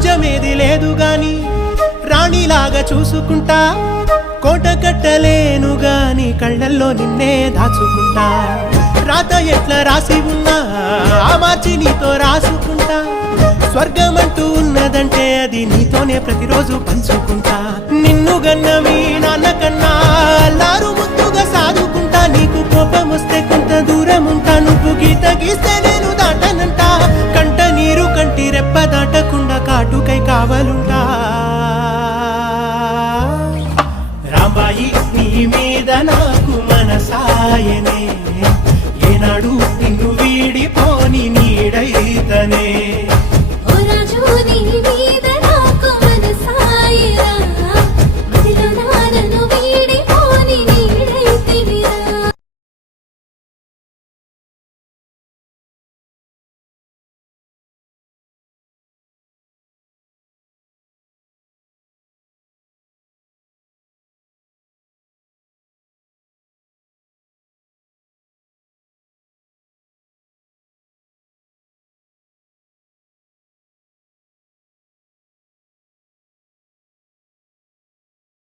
రాజ్యమేది లేదు గాని రాణిలాగా చూసుకుంటా కోట కట్టలేను గాని కళ్ళల్లో నిన్నే దాచుకుంటా రాత ఎట్లా రాసి ఉన్నా ఆ మార్చి నీతో రాసుకుంటా స్వర్గమంటూ ఉన్నదంటే అది నీతోనే ప్రతిరోజు పంచుకుంటా నిన్ను గన్నవి నాన్న కన్నా అల్లారు ముద్దుగా సాదుకుంటా నీకు కోపం వస్తే కొంత దూరం ఉంటా నువ్వు గీత గీస్తే నేను దాటనంట కంట నీరు కంటి రెప్ప దాటకుండా కాటుకై కావలుంటా రాంబాయి నీ మీద నాకు మనసాయనే ఏనాడు నిన్ను వీడిపోని నీడైతనే